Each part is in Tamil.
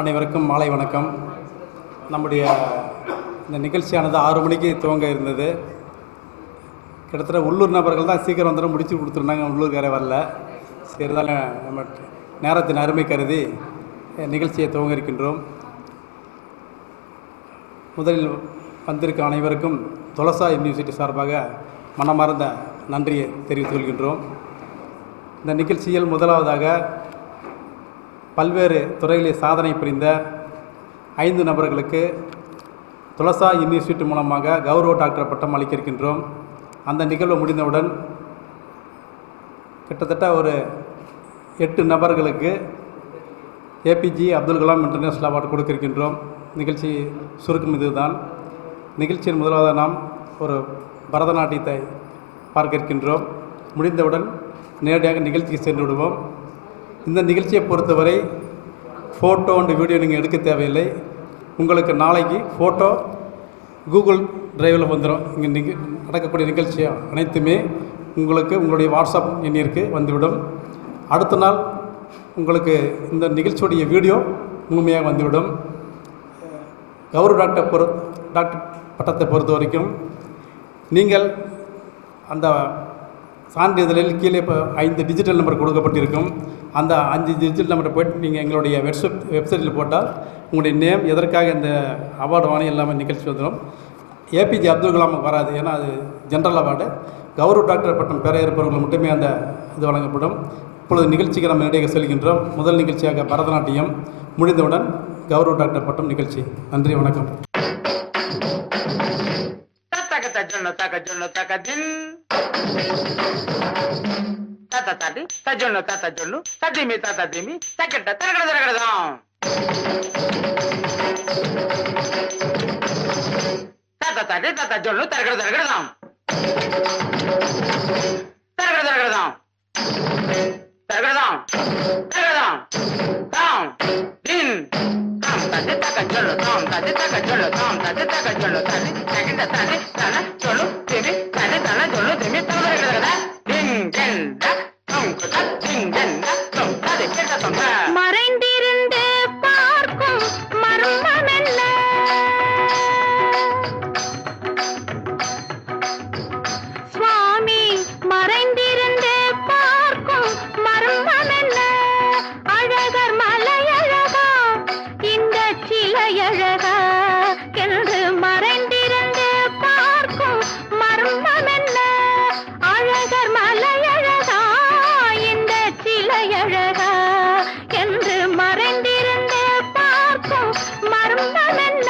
அனைவருக்கும் மாலை வணக்கம். நம்முடைய இந்த நிகழ்ச்சியானது 6 மணிக்கு துவங்க இருந்தது. கிட்டத்தட்ட உள்ளூர் நபர்கள் தான் சீக்கிரம் வந்துடும் முடிச்சு கொடுத்துருந்தாங்க, உள்ளூர்காரே வரல. சரிதான, நம்ம நேரத்தின் அருமை கருதி நிகழ்ச்சியை துவங்க இருக்கின்றோம். முதலில் வந்திருக்க அனைவருக்கும் தொலசா யூனிவர்சிட்டி சார்பாக மனமார்ந்த நன்றியை தெரிவித்துக் கொள்கின்றோம். இந்த நிகழ்ச்சியில் முதலாவதாக பல்வேறு துறைகளில் சாதனை புரிந்த 5 நபர்களுக்கு தொலசா யூனிவர்சிட்டி மூலமாக கௌரவ டாக்டர் பட்டம் அளிக்க இருக்கின்றோம். அந்த நிகழ்வு முடிந்தவுடன் கிட்டத்தட்ட ஒரு 8 நபர்களுக்கு ஏபிஜே அப்துல் கலாம் இன்டர்நேஷ்னல் அவார்டு கொடுக்க இருக்கின்றோம். நிகழ்ச்சி சுருக்கம் இதுதான். நிகழ்ச்சியின் முதலாவது நாம் ஒரு பரதநாட்டியத்தை பார்க்க இருக்கின்றோம். முடிந்தவுடன் நேரடியாக நிகழ்ச்சிக்கு சென்று விடுவோம். இந்த நிகழ்ச்சியை பொறுத்தவரை ஃபோட்டோ அண்ட் வீடியோ நீங்கள் எடுக்க தேவையில்லை. உங்களுக்கு நாளைக்கு ஃபோட்டோ கூகுள் டிரைவில் வந்துடும். இங்கே நடக்கக்கூடிய நிகழ்ச்சி அனைத்துமே உங்களுக்கு உங்களுடைய வாட்ஸ்அப் எண்ணிற்கு வந்துவிடும். அடுத்த நாள் உங்களுக்கு இந்த நிகழ்ச்சியுடைய வீடியோ முழுமையாக வந்துவிடும். கௌரவ டாக்டர் பட்டத்தை பொறுத்த வரைக்கும் நீங்கள் அந்த சான்றிதழில் கீழே இப்போ 5 டிஜிட்டல் நம்பர் கொடுக்கப்பட்டிருக்கும். அந்த 5 டிஜிட்டல் நம்பரை போய்ட்டு நீங்கள் எங்களுடைய வெப்சைட்டில் போட்டால் உங்களுடைய நேம், எதற்காக இந்த அவார்டு வாங்கி எல்லாமே நிகழ்ச்சி வந்துடும். ஏபிஜே அப்துல் கலாமுக்கு வராது, ஏன்னா அது ஜென்ரல் அவார்டு. கௌரவ டாக்டர் பட்டம் பெற இருப்பவர்கள் மட்டுமே அந்த இது வழங்கப்படும். இப்பொழுது நிகழ்ச்சிக்கு நம்ம நேரடியாக செல்கின்றோம். முதல் நிகழ்ச்சியாக பரதநாட்டியம், முடிந்தவுடன் கௌரவ டாக்டர் பட்டம் நிகழ்ச்சி. நன்றி, வணக்கம். மறைந்திருந்து பார்க்கும் மர்மம் என்ன? சுவாமி மறைந்திருந்து பார்க்கும் மர்மம் என்ன? அழகர் மலையழகா, இந்த சிலையழகா என்று மறைந்திருந்து பார்க்கும் மர்மம் என்ன? அழகர் மலையழகா, இந்த சிலையழகா என்று மறைந்திருந்து பார்க்கும் மர்மம் என்ன?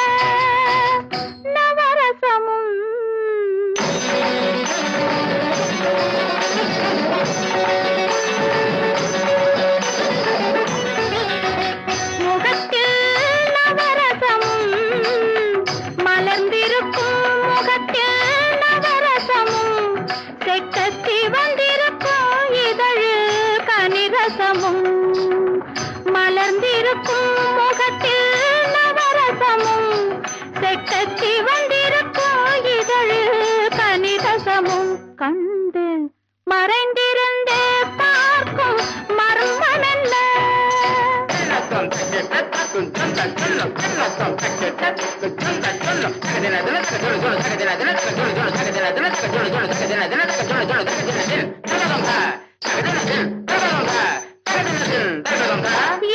நவரசமும் முகத்தில் நவரசமும் மலர்ந்திருக்கும், முகத்தில் நவரசமும் செக்கத்தி வந்திருக்கும், இதழில் கனிரசமும் மலர்ந்திருக்கும், முகத்தில் நவரசமும் செக்கத்தி வந்திருக்கும், இதழில் கனிரசமும் கண்டு மறைந்திருந்து பார்க்கும் மர்மம் என்ன?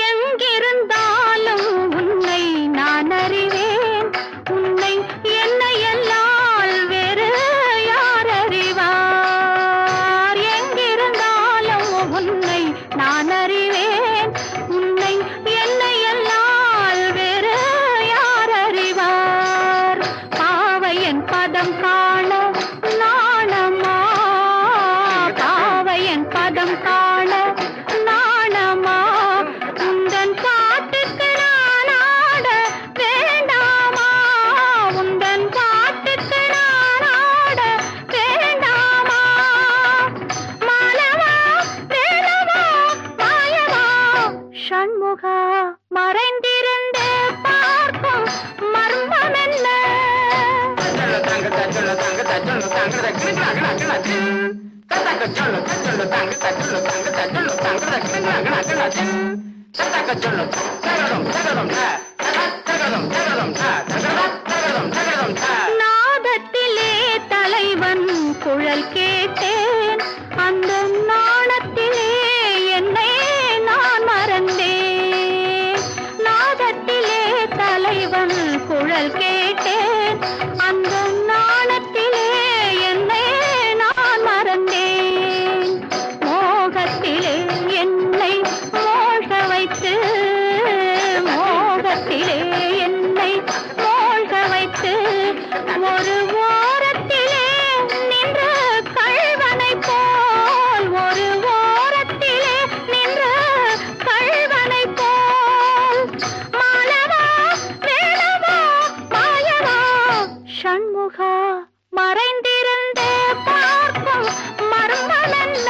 எங்கிருந்தாலும் உன்னை நான் அறிவேன், உன்னை என்னை எல்லால் வேறு யார் அறிவார்? எங்கிருந்தாலும் உன்னை நான் அறிவேன், உன்னை என்னை எல்லால் வேறு யார் அறிவார்? பாவையன் பதம் காண நாணமா, பாவையன் பதம் காண நாணமா? உந்தன் பாட்டுக்கு நான் ஆட வேண்டாமா? உந்தன் பாட்டுக்கு நான் ஆட வேண்டாமா? மாலவா வேலவா மாயவா ஷண்முகா, மறைந்திருந்து பார்க்கும் மர்மம் என்ன? நாதத்திலே தலைவன் குழல் கேட்டேன், அந்த நாணத்திலே என்னை நான் மறந்தேன். நாதத்திலே தலைவன் குழல் கேட்டேன், அந்த நாணத்திலே என்னை நான் மறந்தேன். மோகத்திலே என்னை மோக வைத்து, மோகத்திலே என்னை மோக வைத்து, ஒரு ஓரத்திலே நின்ற கள்வனை போல், ஒரு ஓரத்திலே நின்ற கள்வனை போல், மாலவா வேலவா மாயவா சண்முகா மறைந்திருந்து பார்க்கும் மர்மம் என்ன?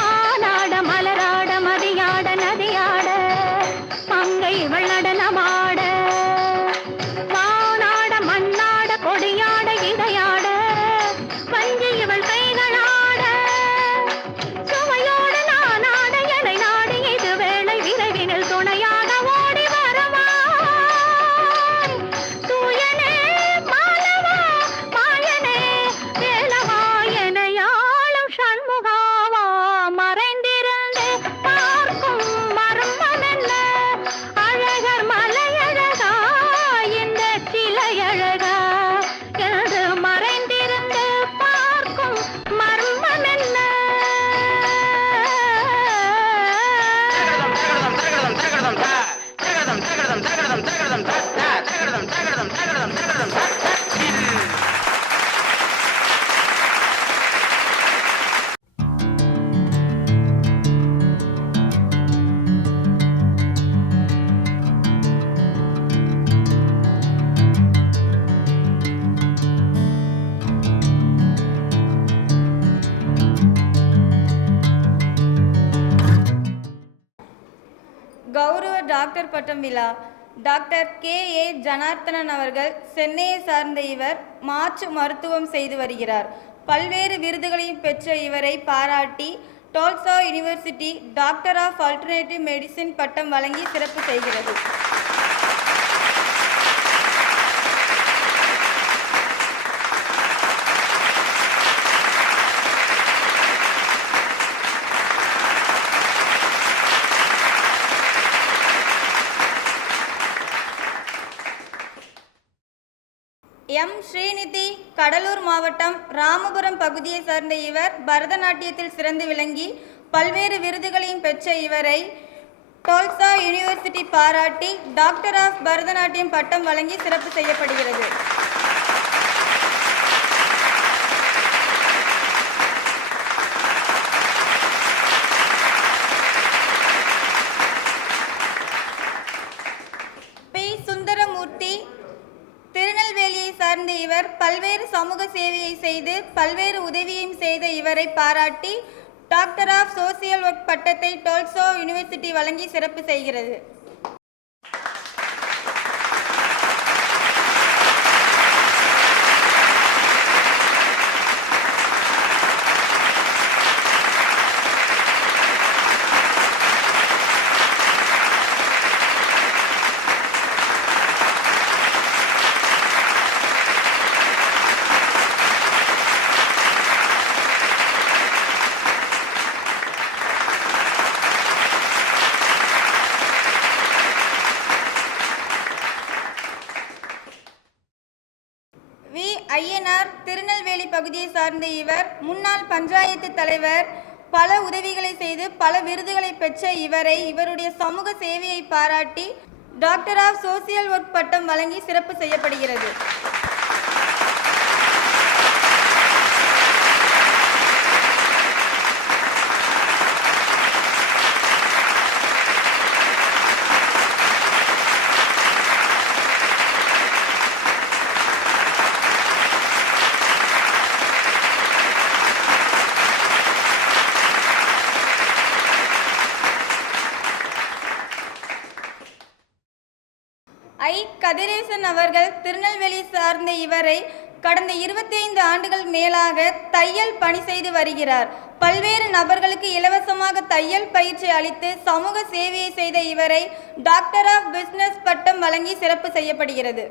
மானாட மலராட மதியாட நதியாட மங்கை இவள் நடனமாட, வானாட மண்ணாட கொடியாட இடையாட வஞ்சி இவள் கைகளாட, சுவையோடு நானாட எனை நாடி இது வேளை விரைவினில் துணையாக ஓடி வரவாய். தூயனே மாலவா மாயனே வேலவா எனையாளும் சண்முகாவா மறைந்திருந்து பார்க்கும் மர்மம் என்ன? அழகர் மலையழகா இந்த சிலையழகா என்று மறைந்திருந்து பார்க்கும் மர்மம் என்ன? கௌரவ டாக்டர் பட்டம் விழா. Doctor KA. ஜனார்த்தனன் அவர்கள் சென்னையை சார்ந்த இவர் மாற்று மருத்துவம் செய்து வருகிறார். பல்வேறு விருதுகளையும் பெற்ற இவரை பாராட்டி Tulsa university doctor of alternative medicine பட்டம் வழங்கி சிறப்பு செய்கிறது. எம். ஸ்ரீநிதி கடலூர் மாவட்டம் ராமபுரம் பகுதியை சார்ந்த இவர் பரதநாட்டியத்தில் சிறந்து விளங்கி பல்வேறு விருதுகளையும் பெற்ற இவரை டோல்சா யூனிவர்சிட்டி பாராட்டி டாக்டர் ஆஃப் பரதநாட்டியம் பட்டம் வழங்கி சிறப்பு செய்யப்படுகிறது. பி. சுந்தரமூர்த்தி திருநெல்வேலியை சார்ந்த இவர் பல்வேறு சமூக சேவையை செய்து பல்வேறு உதவியையும் செய்த இவரை பாராட்டி டாக்டர் ஆஃப் சோசியல் ஒர்க் பட்டத்தை டோல்சா யூனிவர்சிட்டி வழங்கி சிறப்பு செய்கிறது. ஐயனார் திருநெல்வேலி பகுதியை சார்ந்த இவர் முன்னாள் பஞ்சாயத்து தலைவர். பல உதவிகளை செய்து பல விருதுகளை பெற்ற இவரை இவருடைய சமூக சேவையை பாராட்டி டாக்டர் ஆஃப் சோசியல் ஒர்க் பட்டம் வழங்கி சிறப்பு செய்யப்படுகிறது. ஐ. கதிரேசன் அவர்கள் திருநெல்வேலி சார்ந்த இவரை கடந்த 25 ஆண்டுகள் மேலாக தையல் பணி செய்து வருகிறார். பல்வேறு நபர்களுக்கு இலவசமாக தையல் பயிற்சி அளித்து சமூக சேவையை செய்த இவரை டாக்டர் ஆஃப் பிசினஸ் பட்டம் வழங்கி சிறப்பு செய்யப்படுகிறது.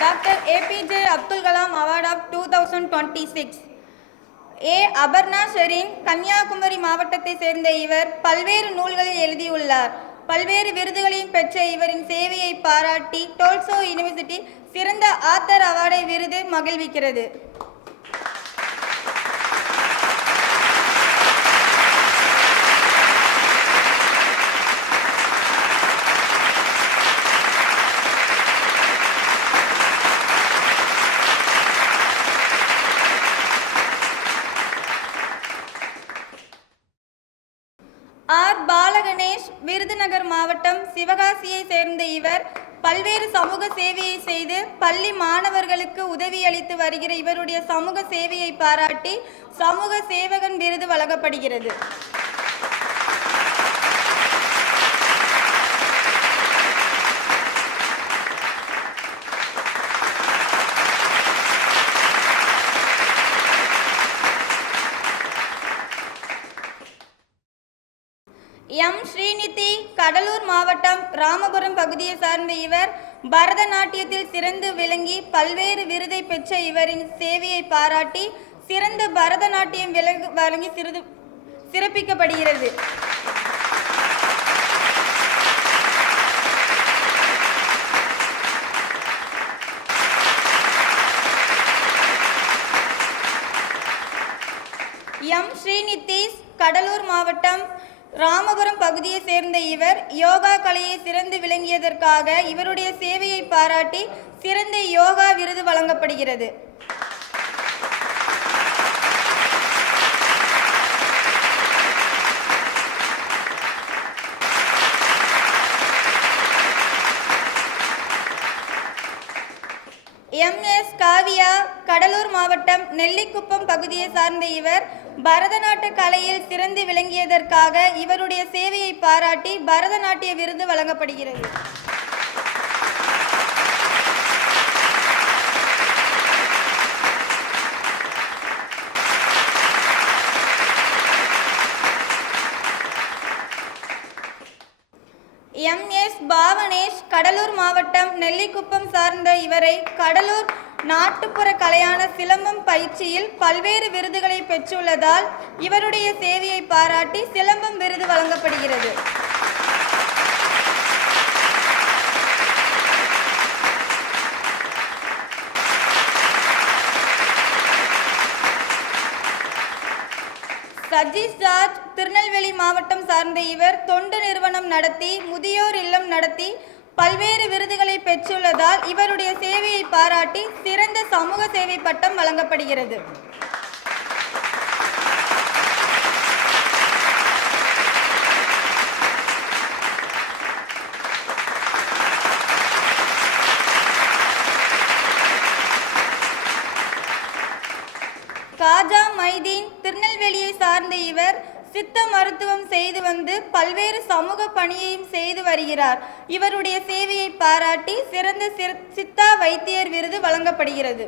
Doctor APJ Abdul Kalam award of 2026. Aparna Shereen Kanyakumari மாவட்டத்தை சேர்ந்த இவர் பல்வேறு நூல்களில் எழுதியுள்ளார். பல்வேறு விருதுகளையும் பெற்ற இவரின் சேவையை பாராட்டி டோல்சோ யூனிவர்சிட்டி சிறந்த ஆத்தர் அவார்டை விருது மகிழ்விக்கிறது. பாலகணேஷ் விருதுநகர் மாவட்டம் சிவகாசியை சேர்ந்த இவர் பல்வேறு சமூக சேவையை செய்து பள்ளி மாணவர்களுக்கு உதவியளித்து வருகிற இவருடைய சமூக சேவையை பாராட்டி சமூக சேவகன் விருது வழங்கப்படுகிறது. ஸ்ரீநிதி கடலூர் மாவட்டம் ராமபுரம் பகுதியை சார்ந்த இவர் பரதநாட்டியத்தில் சிறந்து விளங்கி பல்வேறு விருதை பெற்ற இவரின் சேவையை பாராட்டி சிறந்த பரதநாட்டியம் வழங்கி சிறப்பிக்கப்படுகிறது. ஸ்ரீநிதீஷ் கடலூர் மாவட்டம் ராமபுரம் பகுதியை சேர்ந்த இவர் யோகா கலையை சிறந்து விளங்கியதற்காக இவருடைய சேவையை பாராட்டி சிறந்த யோகா விருது வழங்கப்படுகிறது. காவியா கடலூர் மாவட்டம் நெல்லிக்குப்பம் பகுதியை சார்ந்த இவர் பரதநாட்டிய கலையில் சிறந்து விளங்கியதற்காக இவருடைய சேவையை பாராட்டி பரதநாட்டிய விருது வழங்கப்படுகிறது. பாவனேஷ் கடலூர் மாவட்டம் நெல்லிக்குப்பம் சார்ந்த இவரை கடலூர் நாட்டுப்புற கலையான சிலம்பம் பயிற்சியில் பல்வேறு விருதுகளை பெற்றுள்ளதால் இவருடைய சேவையை பாராட்டி சிலம்பம் விருது வழங்கப்படுகிறது. சஜீஷ் ஜார்ஜ் திருநெல்வேலி மாவட்டம் சார்ந்த இவர் தொண்டு நிறுவனம் நடத்தி முதியோர் இல்லம் நடத்தி பல்வேறு விருதுகளை பெற்றுள்ளதால் இவருடைய சேவையை பாராட்டி சிறந்த சமூக சேவை பட்டம் வழங்கப்படுகிறது. காஜா மைதீன் திருநெல்வேலியை சார்ந்த இவர் சித்த மருத்துவம் செய்து வந்து பல்வேறு சமூக பணியையும் செய்து வருகிறார். இவருடைய சேவையை பாராட்டி சிறந்த சித்தா வைத்தியர் விருது வழங்கப்படுகிறது.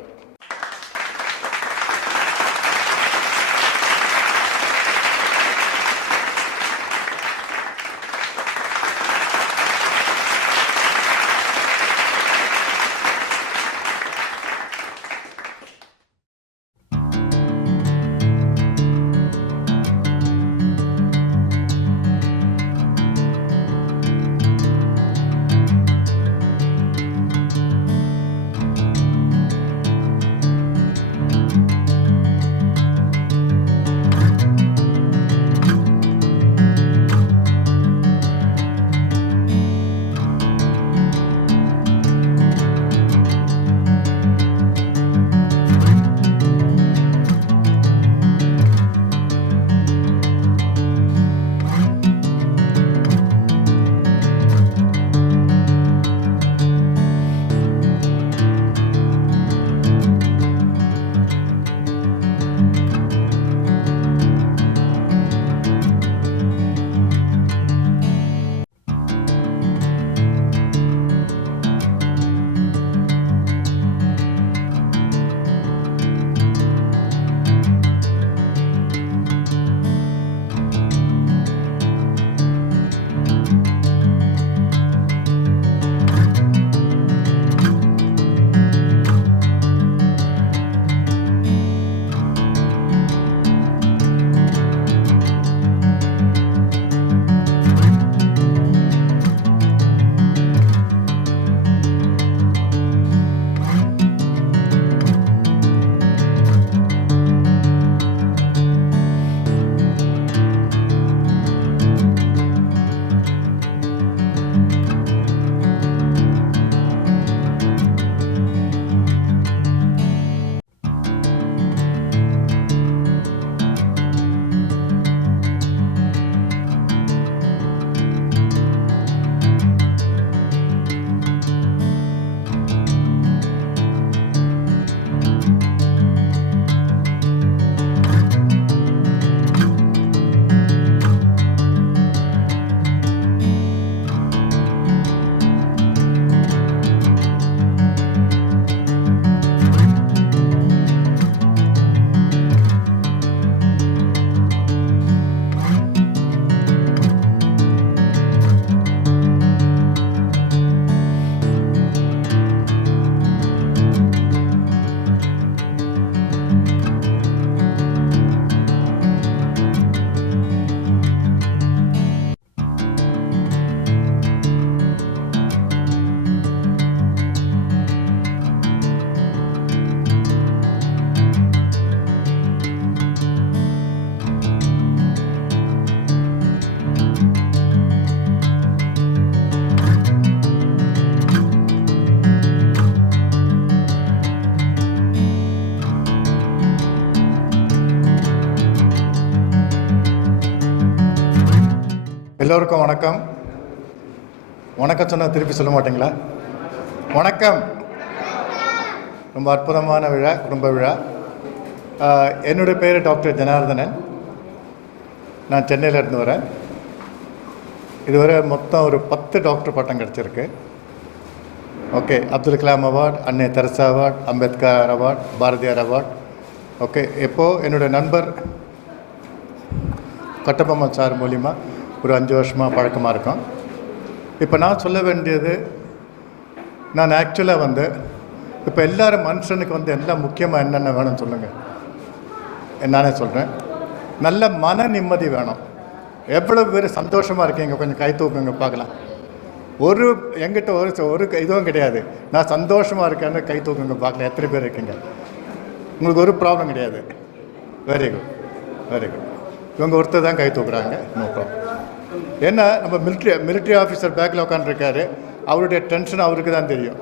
எல்லோருக்கும் வணக்கம். வணக்கம் சொன்னால் திருப்பி சொல்ல மாட்டிங்களா? வணக்கம். ரொம்ப அற்புதமான விழா, குடும்ப விழா. என்னுடைய பேர் டாக்டர் ஜனார்தனன். நான் சென்னையிலேருந்து வரேன். இதுவரை மொத்தம் ஒரு 10 டாக்டர் பட்டம் கிடச்சிருக்கு. ஓகே, அப்துல் கலாம் அவார்ட், அன்னை Teresa award, Ambedkar award, Bharathiyar award. Okay, இப்போது என்னுடைய நண்பர் கட்டபொம்மன் சார் மூலிமா ஒரு 5 வருஷமாக பழக்கமாக இருக்கும். இப்போ நான் சொல்ல வேண்டியது, நான் ஆக்சுவலாக இப்போ எல்லாரும் மனுஷனுக்கு எல்லாம் முக்கியமாக என்னென்ன வேணும்னு சொல்லுங்கள். நானே சொல்கிறேன், நல்ல மன நிம்மதி வேணும். எவ்வளோ பேர் சந்தோஷமாக இருக்கீங்க? கொஞ்சம் கை தூக்குங்க பார்க்கலாம். எங்கிட்ட ஒரு இதுவும் கிடையாது. நான் சந்தோஷமாக இருக்கேன்னு கை தூக்குங்க பார்க்கலாம். எத்தனை பேர் இருக்கீங்க? உங்களுக்கு ஒரு ப்ராப்ளம் கிடையாது. Very good, very good. இவங்க ஒருத்தர் தான் கை தூக்குறாங்க. No problem. ஏன்னா நம்ம மிலிட்ரி ஆஃபீஸர் பேக்கில் உட்காந்துருக்காரு. அவருடைய டென்ஷன் அவருக்கு தான் தெரியும்.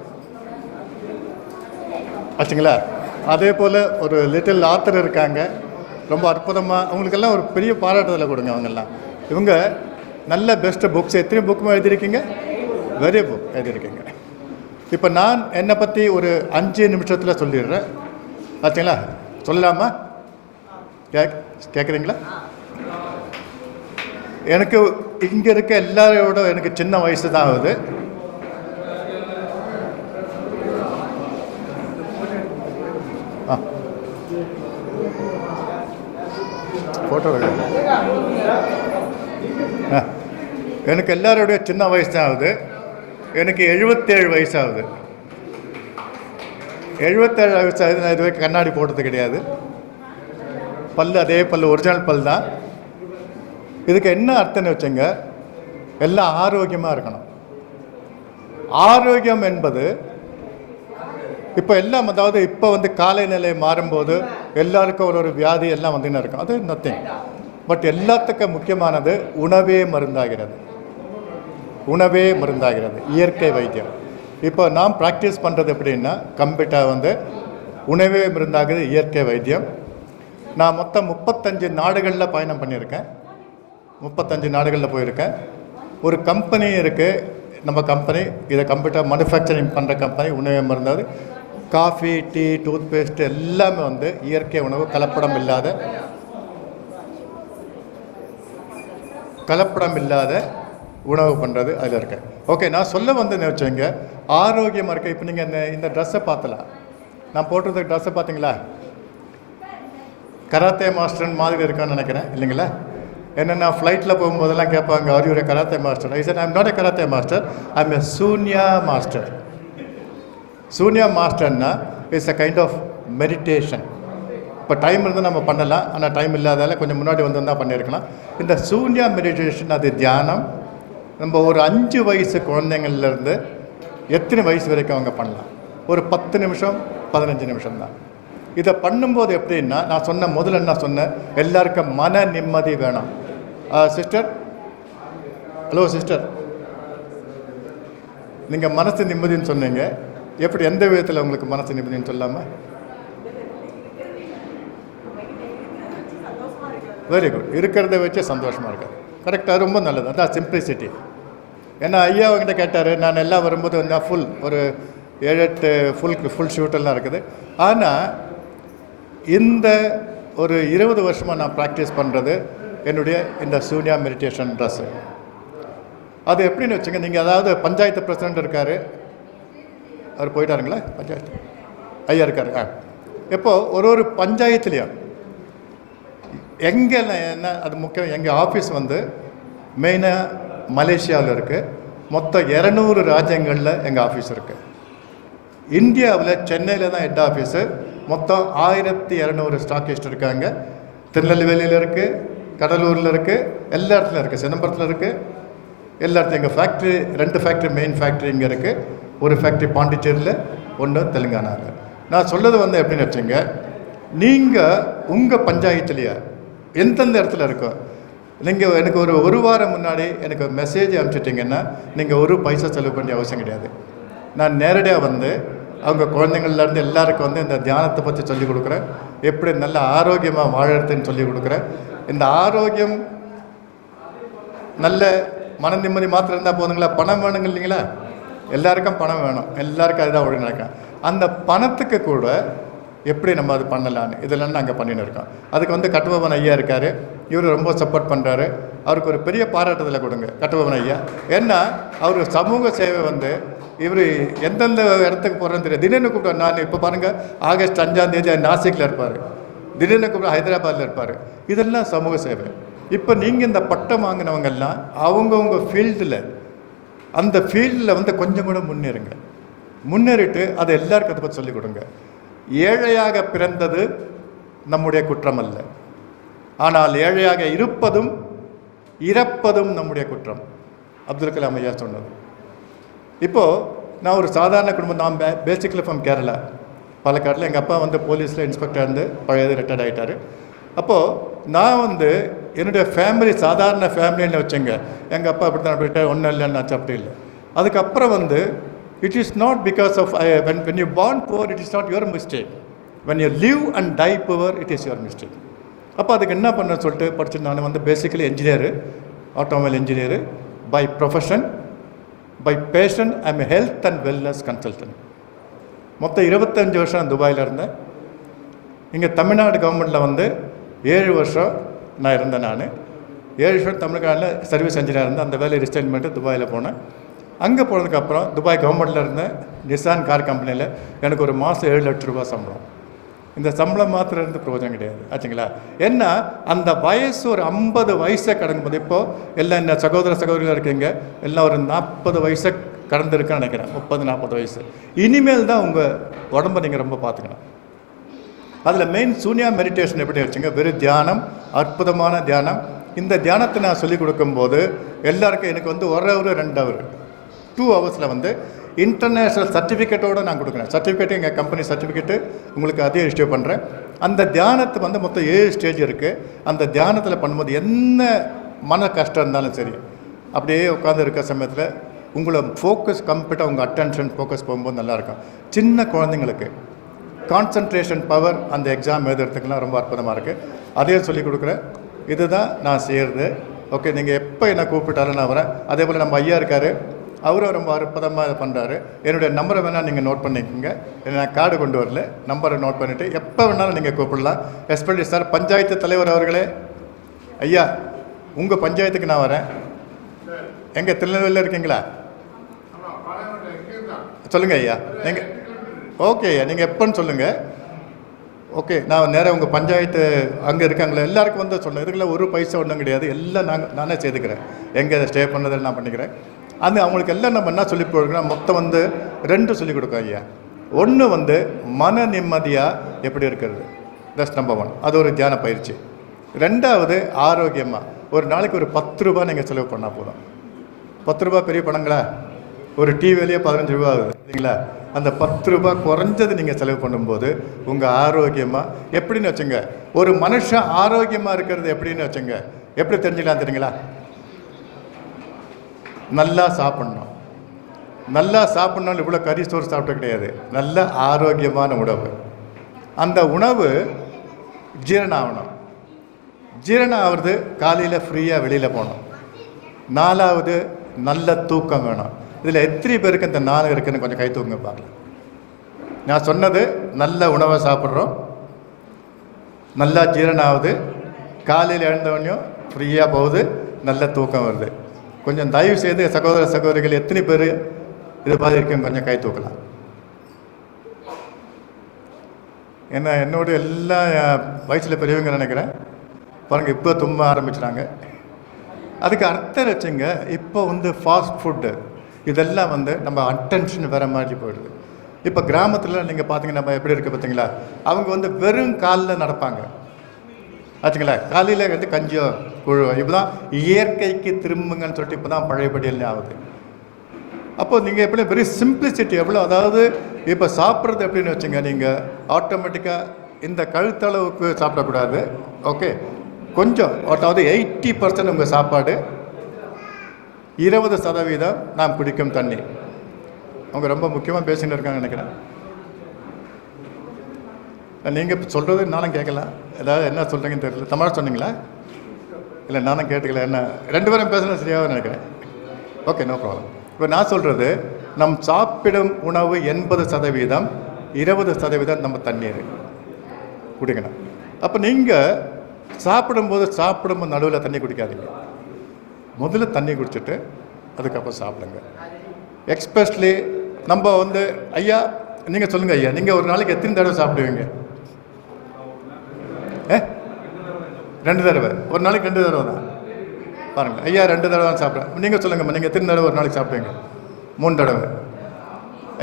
ஆச்சுங்களா? அதே போல் ஒரு லிட்டில் ஆத்தர் இருக்காங்க, ரொம்ப அற்புதமாக. அவங்களுக்கெல்லாம் ஒரு பெரிய பாராட்டுதலை கொடுங்க. அவங்கெல்லாம் இவங்க நல்ல பெஸ்ட்டு புக்ஸ். எத்தனை புக்குமே எழுதியிருக்கீங்க? Very book எழுதியிருக்கீங்க. இப்போ நான் என்னை பற்றி ஒரு 5 நிமிஷத்தில் சொல்லிடுறேன். ஆச்சுங்களா? சொல்லலாமா? கேட்குறீங்களா? எனக்கு இங்கே இருக்க எல்லாரோட எனக்கு சின்ன வயசு தான் ஆகுது. ஃபோட்டோ எனக்கு எல்லாரோடைய சின்ன வயசு தான் ஆகுது. எனக்கு 77 வயசு ஆகுது. 77 வயசு ஆகுது. நான் இதுவே கண்ணாடி போட்டது கிடையாது. பல் அதே பல், ஒரிஜினல் பல் தான். இதுக்கு என்ன அர்த்தம்னு வச்சுங்க, எல்லாம் ஆரோக்கியமாக இருக்கணும். ஆரோக்கியம் என்பது இப்போ எல்லாம், அதாவது இப்போ காலநிலை மாறும்போது எல்லாருக்கும் ஒரு வியாதி எல்லாம் வந்துன்னு இருக்கும். அது நத்திங். பட் எல்லாத்துக்கும் முக்கியமானது உணவே மருந்தாகிறது. உணவே மருந்தாகிறது, இயற்கை வைத்தியம். இப்போ நாம் ப்ராக்டிஸ் பண்ணுறது எப்படின்னா, கம்ப்ளீட்டாக உணவே மருந்தாகிறது, இயற்கை வைத்தியம். நான் மொத்தம் 35 நாடுகளில் பயணம் பண்ணியிருக்கேன். 35 நாடுகளில் போயிருக்கேன். ஒரு கம்பெனி இருக்குது, நம்ம கம்பெனி. இதை கம்ப்யூட்டர் மேனுஃபேக்சரிங் பண்ணுற கம்பெனி. உணவே மருந்தாது காஃபி, டீ, டூத் பேஸ்ட் எல்லாமே இயற்கை உணவு, கலப்படம் இல்லாத உணவு பண்ணுறது அதில் இருக்கேன். ஓகே, நான் சொல்ல வச்சுங்க, ஆரோக்கியமாக இருக்க. இப்போ நீங்கள் இந்த ட்ரெஸ்ஸை பார்த்தலாம். நான் போட்டிருந்த ட்ரெஸ்ஸை பார்த்தீங்களா? கராத்தே மாஸ்டர் மாதிரி இருக்கான்னு நினைக்கிறேன், இல்லைங்களா? என்னென்னா ஃப்ளைட்டில் போகும்போதெல்லாம் கேட்பாங்க, are you a karate master? I said I am not a karate master, I am a Shunya master. சூன்யா மாஸ்டர்னா it's a kind of meditation. இப்போ டைம் இருந்தால் நம்ம பண்ணலாம், ஆனால் டைம் இல்லாதால கொஞ்சம் முன்னாடி வந்திருந்தால் பண்ணியிருக்கலாம். இந்த சூன்யா மெடிடேஷன், அது தியானம். நம்ம ஒரு 5 வயசு குழந்தைங்கள்லேருந்து எத்தனை வயசு வரைக்கும் அவங்க பண்ணலாம். ஒரு 10 நிமிஷம் 15 நிமிஷம் தான். இதை பண்ணும்போது எப்படின்னா, நான் முதல்ல என்ன சொன்னேன், எல்லாருக்கும் மன நிம்மதி வேணும். சிஸ்டர், ஹலோ சிஸ்டர், நீங்கள் மனசு நிம்மதின்னு சொன்னீங்க. எப்படி, எந்த விதத்தில் உங்களுக்கு மனசு நிம்மதின்னு சொல்லாமல்? Very good. இருக்கிறத வச்சு சந்தோஷமாக இருக்காது. கரெக்டாக, ரொம்ப நல்லது. அதான் சிம்பிளிசிட்டி. ஏன்னா ஐயா அவங்ககிட்ட கேட்டார், நான் எல்லாம் வரும்போது ஃபுல் ஒரு 7-8 ஃபுல் ஷூட்டெல்லாம் இருக்குது. ஆனால் இந்த ஒரு 20 வருஷமாக நான் ப்ராக்டிஸ் பண்ணுறது என்னுடைய இந்த சூன்யா மெடிடேஷன் ட்ரெஸ்ஸு. அது எப்படின்னு வச்சுங்க, நீங்கள் அதாவது பஞ்சாயத்து பிரசிடெண்ட் இருக்கார், அவர் போயிட்டாருங்களா? பஞ்சாயத்து ஐயா இருக்கார். இப்போது ஒரு பஞ்சாயத்துலேயும் எங்கே என்ன அது முக்கியம், எங்கள் ஆஃபீஸ் மெயினாக மலேசியாவில் இருக்குது. மொத்தம் 200 ராஜ்யங்களில் எங்கள் ஆஃபீஸ் இருக்குது. இந்தியாவில் சென்னையில் தான் ஹெட் ஆஃபீஸு. மொத்தம் 1200 ஸ்டாக்கிஸ்ட் இருக்காங்க. திருநெல்வேலியில் இருக்குது, கடலூரில் இருக்குது, எல்லா இடத்துலையும் இருக்குது, சிதம்பரத்தில் இருக்குது, எல்லா இடத்துலையும். எங்கள் ஃபேக்ட்ரி 2 ஃபேக்ட்ரி, மெயின் ஃபேக்ட்ரி இங்கே இருக்குது. ஒரு ஃபேக்ட்ரி பாண்டிச்சேரியில், ஒன்று தெலுங்கானாவில். நான் சொல்கிறது எப்படின்னு வச்சுங்க, நீங்கள் உங்கள் பஞ்சாயத்துலையே எந்தெந்த இடத்துல இருக்கோ, நீங்கள் எனக்கு ஒரு வாரம் முன்னாடி எனக்கு மெசேஜ் அனுப்பிச்சிட்டிங்கன்னா நீங்கள் ஒரு பைசா செலவு பண்ணி அவசியம் கிடையாது. நான் நேரடியாக அவங்க குழந்தைங்கள்லேருந்து எல்லாருக்கும் இந்த தியானத்தை பற்றி சொல்லிக் கொடுக்குறேன். எப்படி நல்ல ஆரோக்கியமாக வாழறதுன்னு சொல்லிக் கொடுக்குறேன். இந்த ஆரோக்கியம் நல்ல மன நிம்மதி மாத்திரம் இருந்தால் போதுங்களா? பணம் வேணுங்க இல்லைங்களா? எல்லாருக்கும் பணம் வேணும், எல்லாருக்கும் அதுதான் ஒழுங்கு நடக்கும். அந்த பணத்துக்கு கூட எப்படி நம்ம அது பண்ணலான்னு இதெல்லாம் நாங்கள் பண்ணின்னு இருக்கோம். அதுக்கு வந்து கட்டுபவன் ஐயா இருக்கார், இவர் ரொம்ப சப்போர்ட் பண்ணுறாரு. அவருக்கு ஒரு பெரிய பாராட்டுதலை கொடுங்க கட்டுபவன் ஐயா. ஏன்னா அவர் சமூக சேவை வந்து இவர் எந்தெந்த இடத்துக்கு போகிறேன்னு தெரியாது. திடீர்னு கூப்பிட்டு நான் இப்போ பாருங்கள், ஆகஸ்ட் 5ஆம் தேதி நாசிக்கில் இருப்பார், திடீர்னு கூப்பிட்டு ஹைதராபாத்தில் இருப்பார். இதெல்லாம் சமூக சேவை. இப்போ நீங்கள் இந்த பட்டம் வாங்கினவங்கெல்லாம் அவங்கவுங்க ஃபீல்டில் அந்த ஃபீல்டில் வந்து கொஞ்சம் கூட முன்னேறிட்டு அதை எல்லாருக்கும் அதை பற்றி சொல்லிக் கொடுங்க. ஏழையாக பிறந்தது நம்முடைய குற்றம் அல்ல, ஆனால் ஏழையாக இருப்பதும் இறப்பதும் நம்முடைய குற்றம். அப்துல் கலாம் ஐயா சொன்னது. இப்போது நான் ஒரு சாதாரண குடும்பம், நான் பேசிக்கலி ஃப்ரம் கேரளா, பாலக்காட்டில். எங்கள் அப்பா வந்து போலீஸில் இன்ஸ்பெக்டர் இருந்து பழையது ரிட்டையர்ட் ஆகிட்டார். அப்போது நான் வந்து என்னுடைய ஃபேமிலி சாதாரண ஃபேமிலின்னு வச்சுங்க. எங்கள் அப்பா அப்படி தான் போயிட்டு ஒன்றும் இல்லைன்னு ஆச்சு, அப்படி இல்லை. அதுக்கப்புறம் வந்து it is not because of when you born poor, it is not your mistake. when you live and die poor, it is your mistake. அப்போ அதுக்கு என்ன பண்ண சொல்லிட்டு படிச்சு நான் வந்து basically engineer, automobile engineer by profession. By passion I am health and wellness consultant. மொத்தம் 25 வருஷம் துபாயில் இருந்தேன். இங்கே தமிழ்நாடு கவர்மெண்ட்டில் வந்து 7 வருஷம் நான் இருந்தேன். நான் 7 வருஷம் தமிழ்நாட்டில் சர்வீஸ் இன்ஜினியர் இருந்தேன். அந்த வேலை ரிஸ்டைன் பண்ணிட்டு துபாயில் போனேன். அங்கே போனதுக்கப்புறம் துபாய் கவர்மெண்ட்டில் இருந்தேன், நிசான் கார் கம்பெனியில். எனக்கு ஒரு மாதம் 7 லட்ச ரூபா சம்பளம். இந்த சம்பளம் மாத்திரம் இருந்து பிரயோஜனம் கிடையாது ஆச்சுங்களா? ஏன்னா அந்த வயசு ஒரு 50 வயசை கடக்கும்போது, இப்போது எல்லாம் என்ன சகோதரிகள் இருக்கீங்க, எல்லாம் ஒரு 40 வயசை கடந்திருக்குன்னு நினைக்கிறேன், 30-40 வயசு. இனிமேல் தான் உங்கள் உடம்பை நீங்கள் ரொம்ப பார்த்துக்கணும். அதில் மெயின் சூன்யா மெடிடேஷன் எப்படி வச்சுங்க, வெறும் தியானம், அற்புதமான தியானம். இந்த தியானத்தை நான் சொல்லிக் கொடுக்கும்போது எல்லாருக்கும் எனக்கு வந்து 1 hour 2 hour 2 ஹவர்ஸில் வந்து இன்டர்நேஷ்னல் சர்டிஃபிகேட்டோடு நான் கொடுக்குறேன். சர்டிஃபிகேட்டு எங்கள் கம்பெனி சர்டிஃபிகேட்டு உங்களுக்கு அதே இஷ்யூ பண்ணுறேன். அந்த தியானத்தை வந்து மொத்தம் 7 ஸ்டேஜ் இருக்குது. அந்த தியானத்தில் பண்ணும்போது என்ன மன கஷ்டம் இருந்தாலும் சரி, அப்படியே உட்காந்து இருக்க சமயத்தில் உங்களை ஃபோக்கஸ் கம்ப்ளீட்டாக உங்கள் அட்டென்ஷன் ஃபோக்கஸ் போகும்போது நல்லாயிருக்கும். சின்ன குழந்தைங்களுக்கு கான்சன்ட்ரேஷன் பவர் அந்த எக்ஸாம் எழுதுறதுக்கெல்லாம் ரொம்ப அற்புதமாக இருக்குது. அதையும் சொல்லிக் கொடுக்குறேன். இதுதான் நான் செய்கிறது. ஓகே, நீங்கள் எப்போ என்ன கூப்பிட்டாலும் நான் வரேன். அதே போல் நம்ம ஐயா இருக்கார், அவரும் ரொம்ப அற்புதமாக பண்ணுறாரு. என்னுடைய நம்பரை வேணால் நீங்கள் நோட் பண்ணிக்கோங்க. நான் கார்டு கொண்டு வரல, நம்பரை நோட் பண்ணிவிட்டு எப்போ வேணாலும் நீங்கள் கூப்பிடலாம். எஸ்பெஷலி சார் பஞ்சாயத்து தலைவர் அவர்களே, ஐயா உங்கள் பஞ்சாயத்துக்கு நான் வரேன். எங்கே திருநெல்வேலியில் இருக்கீங்களா? சொல்லுங்கள் ஐயா. நீங்கள் ஓகே ஐயா, நீங்கள் எப்போன்னு சொல்லுங்கள். ஓகே, நான் நேராக உங்கள் பஞ்சாயத்து அங்கே இருக்காங்களே எல்லாருக்கும் வந்து சொன்னேன். இதுக்குள்ள ஒரு பைசா ஒன்றும் கிடையாது, எல்லாம் நானே செய்துக்கிறேன். எங்கே ஸ்டே பண்ணதில் நான் பண்ணிக்கிறேன். அது அவங்களுக்கு எல்லாம் நம்ம என்ன சொல்லிக் கொடுக்குறோம், மொத்தம் வந்து 2 சொல்லிக் கொடுக்கோம் ஐயா. ஒன்று வந்து மன நிம்மதியாக எப்படி இருக்கிறது, தட்ஸ் நம்பர் 1. அது ஒரு தியான பயிற்சி. 2வது ஆரோக்கியமாக ஒரு நாளைக்கு ஒரு 10 ரூபா நீங்கள் செலவு பண்ணால் போதும். 10 ரூபா பெரிய பணங்களா? ஒரு டீ வேலையே 15 ரூபா ஆகுது இல்லைங்களா? அந்த 10 ரூபா குறைஞ்சது நீங்கள் செலவு பண்ணும்போது உங்கள் ஆரோக்கியமாக எப்படின்னு வச்சுங்க. ஒரு மனுஷன் ஆரோக்கியமாக இருக்கிறது எப்படின்னு வச்சுங்க, எப்படி தெரிஞ்சுக்கலாம் தெரியுங்களா? நல்லா சாப்பிட்ணும். நல்லா சாப்பிட்ணும், இவ்வளோ கறி சோறு சாப்பிட கிடையாது. நல்ல ஆரோக்கியமான உணவு. அந்த உணவு ஜீரணம் ஆகணும். ஜீரணம் ஆகிறது காலையில் ஃப்ரீயாக வெளியில் போகணும். 4வது நல்ல தூக்கம் வேணும். இதில் எத்தனை பேருக்கு இந்த 4 இருக்குன்னு கொஞ்சம் கை தூங்க பார்க்கலாம். நான் சொன்னது நல்ல உணவை சாப்பிட்றோம், நல்லா ஜீரணம் ஆகுது, காலையில் எழுந்தவனையும் ஃப்ரீயாக போகுது, நல்ல தூக்கம் வருது. கொஞ்சம் தயவு செய்து சகோதரிகள் எத்தனை பேர் இது மாதிரி இருக்குன்னு கொஞ்சம் கை தூக்கலாம். ஏன்னா என்னோட எல்லா வயசில் பெரியவங்க நினைக்கிறேன் பாருங்கள், இப்போ தும்ப ஆரம்பிச்சிட்டாங்க. அதுக்கு அர்த்தம் வச்சுங்க. இப்போ வந்து ஃபாஸ்ட் ஃபுட்டு இதெல்லாம் வந்து நம்ம அட்டென்ஷன் வேறு மாதிரி போயிடுது. இப்போ கிராமத்தில் நீங்கள் பார்த்தீங்கன்னா நம்ம எப்படி இருக்குது பார்த்தீங்களா? அவங்க வந்து வெறும் காலில் நடப்பாங்க ஆச்சுங்களா? காலையில் வந்து கஞ்சியோ குழுவோ இப்போ தான் இயற்கைக்கு திரும்புங்கன்னு சொல்லிட்டு இப்போ தான் பழையபடியெல்லாம் ஆகுது. அப்போது நீங்கள் எப்படி வெரி சிம்பிளிசிட்டி எவ்வளோ, அதாவது இப்போ சாப்பிட்றது எப்படின்னு வச்சுங்க, நீங்கள் ஆட்டோமேட்டிக்காக இந்த கழுத்தளவுக்கு சாப்பிடக்கூடாது. ஓகே, கொஞ்சம் அதாவது 80% உங்கள் சாப்பாடு, 20% நாம் குடிக்கும் தண்ணி. அவங்க ரொம்ப முக்கியமாக பேசின்னு இருக்காங்க நினைக்கிறேன். நீங்கள் சொல்கிறது நானும் கேட்கலாம். ஏதாவது என்ன சொல்கிறீங்கன்னு தெரியல. தமிழ் சொன்னீங்களா? இல்லை நானும் கேட்டுக்கல, என்ன 2 பேரும் பேசுகிறது சரியாக நினைக்கிறேன். Okay, no problem. இப்போ நான் சொல்கிறது, நம் சாப்பிடும் உணவு 80%, 20% நம்ம தண்ணீர் குடிக்கணும். அப்போ நீங்கள் சாப்பிடும்போது நடுவில் தண்ணி குடிக்காதீங்க. முதல்ல தண்ணி குடிச்சிட்டு அதுக்கப்புறம் சாப்பிடுங்க. எக்ஸ்பெஷலி நம்ம ஐயா நீங்கள் சொல்லுங்கள் ஐயா, நீங்கள் ஒரு நாளைக்கு எத்தனை தடவை சாப்பிடுவீங்க? 2 தடவை. ஒரு நாளைக்கு 2 தடவை தான் பாருங்கள். ஐயா 2 தடவை தான் சாப்பிட்றேன். நீங்கள் சொல்லுங்கம்மா, நீங்கள் எத்தனை தடவை ஒரு நாளைக்கு சாப்பிடுவீங்க? 3 தடவை.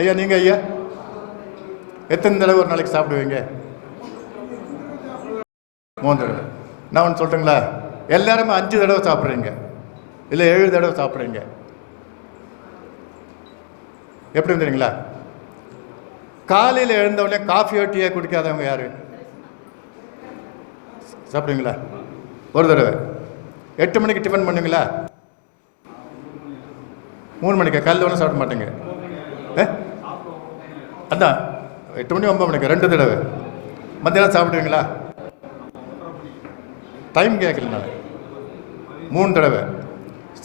ஐயா நீங்கள் ஐயா எத்தனை தடவை ஒரு நாளைக்கு சாப்பிடுவீங்க? 3 தடவை. நான் ஒன்று சொல்கிறேங்களா, எல்லாருமே 5 தடவை சாப்பிட்றீங்க, இல்லை 7 தடவை சாப்பிட்றீங்க. எப்படி தெரியுங்களா? காலையில் எழுந்தவுடனே காஃபியோ டீயோ குடிக்காதவங்க யார்? சாப்பிடுவீங்களா? 1 தடவை. 8 மணிக்கு டிஃபன் பண்ணுவீங்களா? 3 மணிக்கு காலையில் ஒன்றும் சாப்பிட மாட்டேங்க. அதான் 8 மணி 9 மணிக்கு 2 தடவை. மத்தியானம் சாப்பிடுவீங்களா? டைம் கேட்கல நான். 3 தடவை.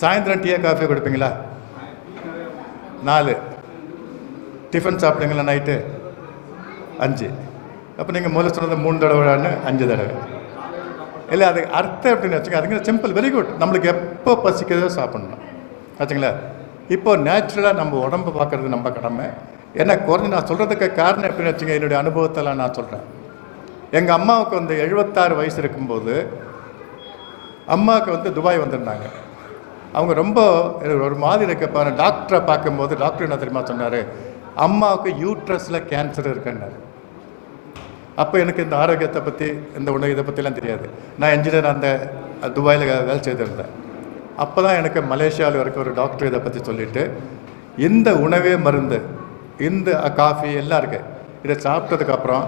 சாயந்தரம் டீயா காஃபி குடிப்பீங்களா? 4. டிஃபன் சாப்பிடுங்களா நைட்டு? 5. அப்போ நீங்கள் முதல்ல சொன்னது 3 தடவை, 5 தடவை. இல்லை அது அர்த்தம் எப்படின்னு வச்சுங்க, அதுங்க சிம்பிள், வெரி குட். நம்மளுக்கு எப்போ பசிக்கிறதோ சாப்பிட்ணும் ஆச்சுங்களா. இப்போ நேச்சுரலாக நம்ம உடம்பு பார்க்குறது நம்ம கடமை. ஏன்னா குறைஞ்சி நான் சொல்கிறதுக்கு காரணம் எப்படின்னு வச்சுங்க, என்னுடைய அனுபவத்தில் நான் சொல்கிறேன். எங்கள் அம்மாவுக்கு 76 வயசு இருக்கும்போது அம்மாவுக்கு துபாய் வந்திருந்தாங்க. அவங்க ரொம்ப ஒரு மாதிரி இருக்க பாரு. டாக்டரை பார்க்கும்போது டாக்டர் என்ன தெரியுமா சொன்னார்? அம்மாவுக்கு யூட்ரஸில் கேன்சர் இருக்குன்னாரு. அப்போ எனக்கு இந்த ஆரோக்கியத்தை பற்றி, இந்த உணவு இதை பற்றிலாம் தெரியாது. நான் என்ஜினியர் அந்த துபாயில் வேலை செய்திருந்தேன். அப்போ தான் எனக்கு மலேசியாவில் இருக்க ஒரு டாக்டர் இதை பற்றி சொல்லிவிட்டு, இந்த உணவே மருந்து, இந்த காஃபி எல்லாம் இருக்குது, இதை சாப்பிட்டதுக்கப்புறம்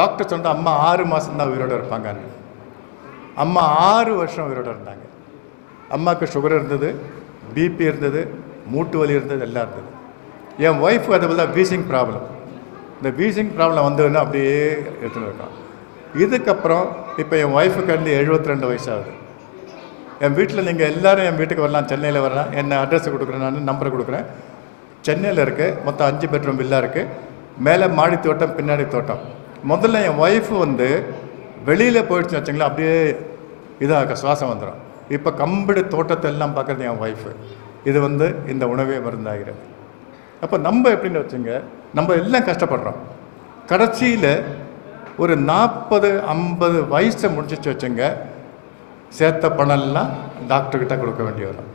டாக்டர் சொன்னால் அம்மா 6 மாதம் தான் உயிரோடு இருப்பாங்கன்னு. அம்மா 6 வருஷம் உயிரோடு இருந்தாங்க. அம்மாவுக்கு சுகர் இருந்தது, பிபி இருந்தது, மூட்டு வலி இருந்தது, எல்லாம் இருந்தது. என் ஒய்ஃப் அது தான் வீசிங் ப்ராப்ளம். இந்த வீசிங் ப்ராப்ளம் வந்ததுன்னா அப்படியே எடுத்துன்னு இருக்கோம். இதுக்கப்புறம் இப்போ என் ஒய்ஃபுக்கு 72 வயசாகுது. என் வீட்டில் நீங்கள் எல்லோரும் என் வீட்டுக்கு வரலாம், சென்னையில் வரலாம். என்ன அட்ரஸ் கொடுக்குறேன், நான் நம்பரை கொடுக்குறேன். சென்னையில் இருக்குது, மொத்தம் 5 பெட்ரூம் வில்லா இருக்குது. மேலே மாடி தோட்டம், பின்னாடி தோட்டம். முதல்ல என் ஒய்ஃபு வெளியில் போயிடுச்சுன்னு வச்சுங்களேன், அப்படியே இதாக சுவாசம் வந்துடும். இப்போ கம்பெனி தோட்டத்தை எல்லாம் பார்க்குறது என் ஒய்ஃபு. இது இந்த உணவே மருந்தாகிறது. அப்போ நம்ம எப்படின்னு வச்சுங்க, நம்ம எல்லாம் கஷ்டப்படுறோம். கடைசியில் ஒரு 40-50 வயசை முடிச்சிச்சு வச்சுங்க, சேர்த்த பணம்லாம் டாக்டர்கிட்ட கொடுக்க வேண்டி வரும்.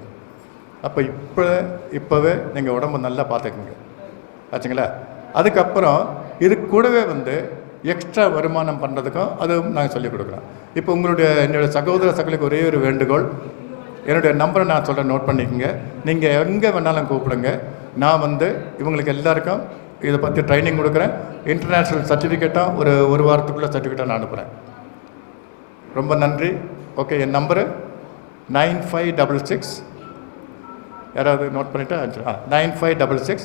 அப்போ இப்போவே நீங்கள் உடம்பு நல்லா பார்த்துக்குங்க ஆச்சுங்களா. அதுக்கப்புறம் இது கூடவே எக்ஸ்ட்ரா வருமானம் பண்ணுறதுக்கும் அதுவும் நாங்கள் சொல்லிக் கொடுக்குறோம். இப்போ என்னுடைய சகோதர சகலுக்கு ஒரே ஒரு வேண்டுகோள், என்னுடைய நம்பரை நான் சொல்கிறேன், நோட் பண்ணிக்கோங்க. நீங்கள் எங்கே வேணாலும் கூப்பிடுங்க. நான் இவங்களுக்கு எல்லாருக்கும் இதை பற்றி ட்ரைனிங் கொடுக்குறேன். இன்டர்நேஷ்னல் சர்டிஃபிகேட்டும் ஒரு வாரத்துக்குள்ளே சர்டிஃபிகேட்டாக நான் அனுப்புகிறேன். ரொம்ப நன்றி. ஓகே, என் நம்பரு 9566, யாராவது நோட் பண்ணிவிட்டா 9566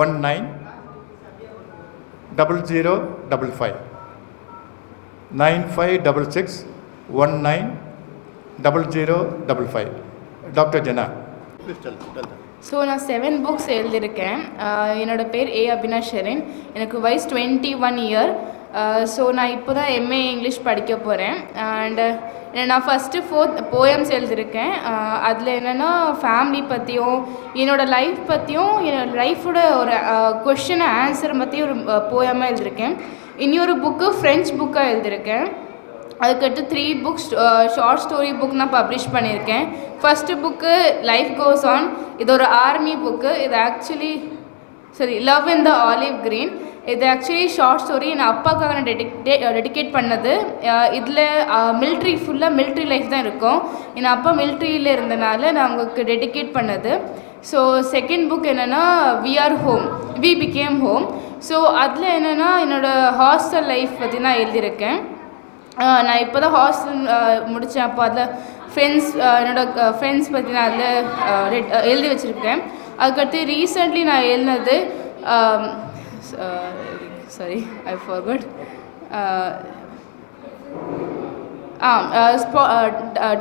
190055 9566 190055. டாக்டர் ஜனா. ஸோ நான் 7 புக்ஸ் எழுதியிருக்கேன். என்னோடய பேர் ஏ அபினாஷரின். எனக்கு வயசு 21 இயர். ஸோ நான் இப்போ தான் எம்ஏ இங்கிலீஷ் படிக்க போகிறேன். அண்டு நான் ஃபஸ்ட்டு 4 போயம்ஸ் எழுதியிருக்கேன். அதில் என்னென்னா ஃபேமிலி பற்றியும், என்னோடய லைஃப் பற்றியும், என்னோடய லைஃபோட ஒரு கொஷின் ஆன்சரை பற்றி ஒரு போயமாக எழுதியிருக்கேன். இன்னொரு புக்கு ஃப்ரெஞ்ச் புக்காக எழுதியிருக்கேன். அதுக்கடுத்து 3 புக்ஸ் ஷார்ட் ஸ்டோரி புக் நான் பப்ளிஷ் பண்ணியிருக்கேன். First book life goes on. இது ஒரு ஆர்மி புக்கு. இது actually love in the olive green. இது ஆக்சுவலி ஷார்ட் ஸ்டோரி என் அப்பாவுக்காக நான் டெடிகேட் பண்ணது. இதில் ஃபுல்லாக மிலிட்ரி லைஃப் தான் இருக்கும். என் அப்பா மிலிட்ரியில் இருந்தனால நான் அவங்களுக்கு டெடிகேட் பண்ணது. ஸோ செகண்ட் புக் என்னென்னா வி பிகேம் ஹோம். ஸோ அதில் என்னென்னா என்னோடய ஹாஸ்டல் லைஃப் பற்றி நான் எழுதியிருக்கேன். நான் இப்போ தான் ஹாஸ்டல் முடித்தேன். அப்போ அதில் என்னோடய ஃப்ரெண்ட்ஸ் பற்றி நான் அதில் எழுதி வச்சுருக்கேன். அதுக்கடுத்து ரீசெண்ட்லி நான் எழுதினது sorry I forgot.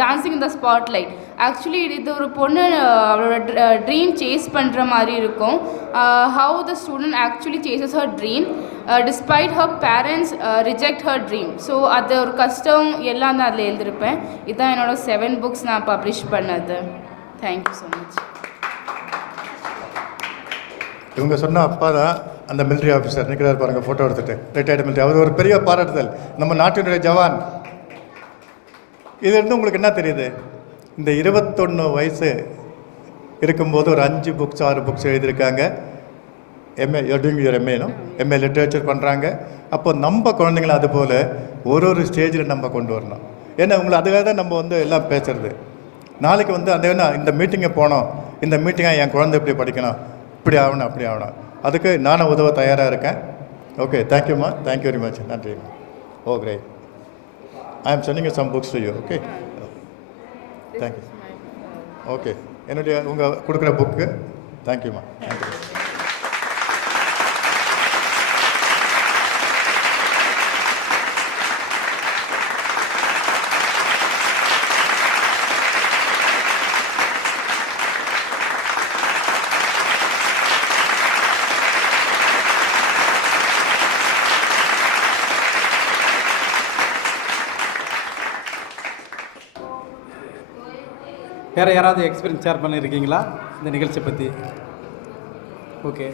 Dancing in the spotlight. Actually இது ஒரு பொண்ணு அவளோட ட்ரீம் சேஸ் பண்ணுற மாதிரி இருக்கும். How the student actually chases her dream despite her parents reject her dream. So அது ஒரு கஷ்டம் எல்லாம் தான் அதில் எழுதியிருப்பேன். இதுதான் என்னோட 7 books நான் பப்ளிஷ் பண்ணது. Thank you so much. இவங்க சொன்ன அப்பா தான் அந்த மிலிட்ரி ஆஃபீஸர் நிற்கிறார் பாருங்கள், ஃபோட்டோ எடுத்துகிட்டு, ரிட்டையர்டு மிலிட்ரி. அவர் ஒரு பெரிய பாராட்டுதல், நம்ம நாட்டினுடைய ஜவான். இதுலேருந்து உங்களுக்கு என்ன தெரியுது? இந்த 21 வயசு இருக்கும்போது ஒரு 5 books 6 books எழுதியிருக்காங்க. எம்ஏ டூயிங் யுவர் எம்ஏனோ எம்ஏ லிட்ரேச்சர் பண்ணுறாங்க. அப்போ நம்ம குழந்தைங்கள அதுபோல் ஒரு ஸ்டேஜில் நம்ம கொண்டு வரணும். ஏன்னா உங்களை அதுக்காக தான் நம்ம எல்லாம் பேசுகிறது. நாளைக்கு அந்த இந்த மீட்டிங்கை போனோம், இந்த மீட்டிங்கை என் குழந்தை இப்படி படிக்கணும், இப்படி ஆகணும், அப்படி ஆகணும், அதுக்கு நானும் உதவ தயாராக இருக்கேன். ஓகே, தேங்க்யூம்மா, தேங்க்யூ வெரி மச். நன்றி. ஓ great. I am sending some books to you. Okay, thank you. Okay, என்னுடைய உங்கள் கொடுக்குற புக்கு. தேங்க்யூம்மா, தேங்க்யூ. வேறு யாராவது எக்ஸ்பீரியன்ஸ் ஷேர் பண்ணியிருக்கீங்களா இந்த நிகழ்ச்சியை பற்றி? ஓகே,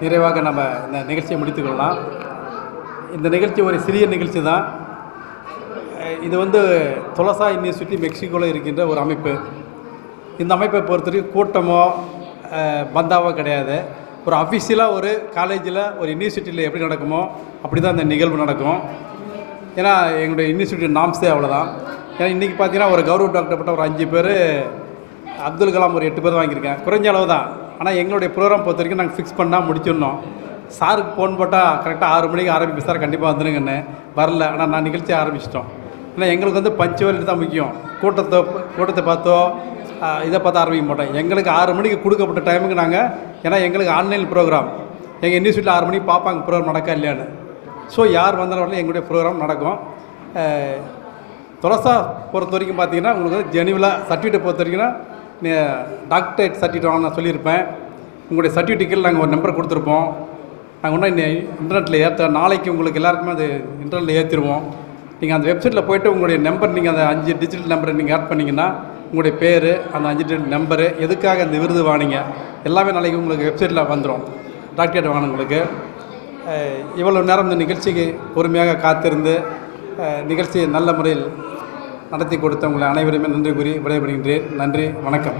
நிறைவாக நம்ம இந்த நிகழ்ச்சியை முடித்துக்கொள்ளலாம். இந்த நிகழ்ச்சி ஒரு சிறிய நிகழ்ச்சி தான். இது தொலசா யூனிவர்சிட்டி மெக்சிகோவில் இருக்கின்ற ஒரு அமைப்பு. இந்த அமைப்பை பொறுத்தவரைக்கும் கூட்டமோ பந்தாவோ கிடையாது. ஒரு அஃபிஷியலாக ஒரு காலேஜில் ஒரு யூனிவர்சிட்டியில் எப்படி நடக்குமோ அப்படி தான் இந்த நிகழ்வு நடக்கும். ஏன்னா எங்களுடைய யூனிவர்சிட்டி நாம்ஸே அவ்வளோதான். ஏன்னா இன்றைக்கி பார்த்தீங்கன்னா ஒரு கௌரவ டாக்டர் பட்ட ஒரு 5 பேர், அப்துல் கலாம் ஒரு 8 பேர் வாங்கியிருக்கேன். குறைஞ்ச அளவு தான். ஆனால் எங்களுடைய ப்ரோக்ராம் பொறுத்த வரைக்கும் நாங்கள் ஃபிக்ஸ் பண்ணால் முடிச்சிடணும். சாருக்கு ஃபோன் போட்டால் கரெக்டாக 6 மணிக்கு ஆரம்பிப்பு சார், கண்டிப்பாக வந்துடுங்கன்னு வரல. ஆனால் நான் நிகழ்ச்சி ஆரம்பிச்சிட்டோம். ஏன்னா எங்களுக்கு பஞ்சுவாலிட்டி தான் முக்கியம். கூட்டத்தை பார்த்தோ இதை பார்த்து ஆரம்பிக்க மாட்டோம். எங்களுக்கு 6 மணிக்கு கொடுக்கப்பட்ட டைமுக்கு நாங்கள், ஏன்னா எங்களுக்கு ஆன்லைன் ப்ரோக்ராம், எங்கள் யூனிவர்சிட்டியில் 6 மணிக்கு பார்ப்பாங்க ப்ரோக்ராம் நடக்கா இல்லையான்னு. ஸோ யார் வந்தாலும் எங்களுடைய ப்ரோக்ராம் நடக்கும். தொலசா பொறுத்த வரைக்கும் பார்த்தீங்கன்னா உங்களுக்கு ஜெனிவலாக சர்டிஃபிகேட் பொறுத்த வரைக்கும்னா டாக்டரேட் சர்டிஃபிகேட் வாங்க நான் சொல்லியிருப்பேன். உங்களுடைய சர்டிஃபிகேட்டில் நாங்கள் ஒரு நம்பர் கொடுத்துருப்போம். நாங்கள் ஒன்றா இன்டர்நெட்டில் நாளைக்கு உங்களுக்கு எல்லாருக்குமே அது இன்டர்நெட்டில் ஏற்றிடுவோம். நீங்கள் அந்த வெப்சைட்டில் போய்ட்டு உங்களுடைய நம்பர், நீங்கள் அந்த 5 டிஜிட்டல் நம்பரை நீங்கள் ஆட் பண்ணிங்கன்னா உங்களுடைய பேர், அந்த 5 டிஜிட்டல் நம்பரு, எதுக்காக அந்த விருது வாங்கினீங்க எல்லாமே நாளைக்கு உங்களுக்கு வெப்சைட்டில் வந்துடும். டாக்டரேட் வாங்கினவங்களுக்கு. இவ்வளோ நேரம் இந்த நிகழ்ச்சிக்கு பொறுமையாக காத்திருந்து நிகழ்ச்சியை நல்ல முறையில் நடத்தி கொடுத்த உங்களை அனைவருமே நன்றி கூறி விடைபெறுகின்றேன். நன்றி, வணக்கம்.